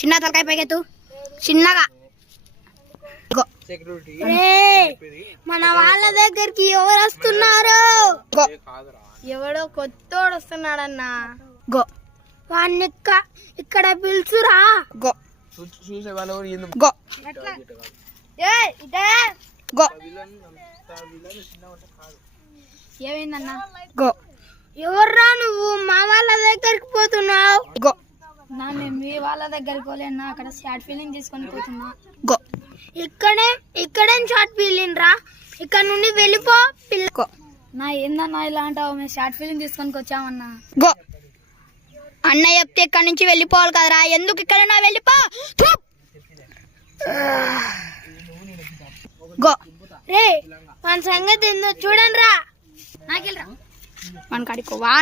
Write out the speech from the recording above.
చిన్న తలకాయ పైకెత్తు చిన్నగా. మన వాళ్ళ దగ్గరికి ఎవరు వస్తున్నారు? ఎవడో కొత్తోడు వస్తున్నాడన్నా. గో వాడిని ఇక్కడ పిలుచురా. Go go go. ఏమైందన్నా? గో. ఎవర్రా నువ్వు మా వాళ్ళ దగ్గరికి పోతున్నావు? గో. నేను మీ వాళ్ళ దగ్గరికి పోలేనా, అక్కడ షార్ట్ ఫీలింగ్ తీసుకొని పోతున్నా. గో. ఇక్కడేం షార్ట్ ఫీలింగ్ రా, ఇక్కడ నుండి వెళ్ళిపో పిల్ల. నా ఏందన్నా ఇలా అంటావు? మేము షార్ట్ ఫీలింగ్ తీసుకొని వచ్చామన్నా. గో. అన్న చెప్తే ఇక్కడ నుంచి వెళ్ళిపోవాలి కదరా, ఎందుకు ఇక్కడ వెళ్ళిపో. గో. రే మన సంగతి ఏందో చూడండి రా. నాకెళ్ళరా మన కాడికి వా.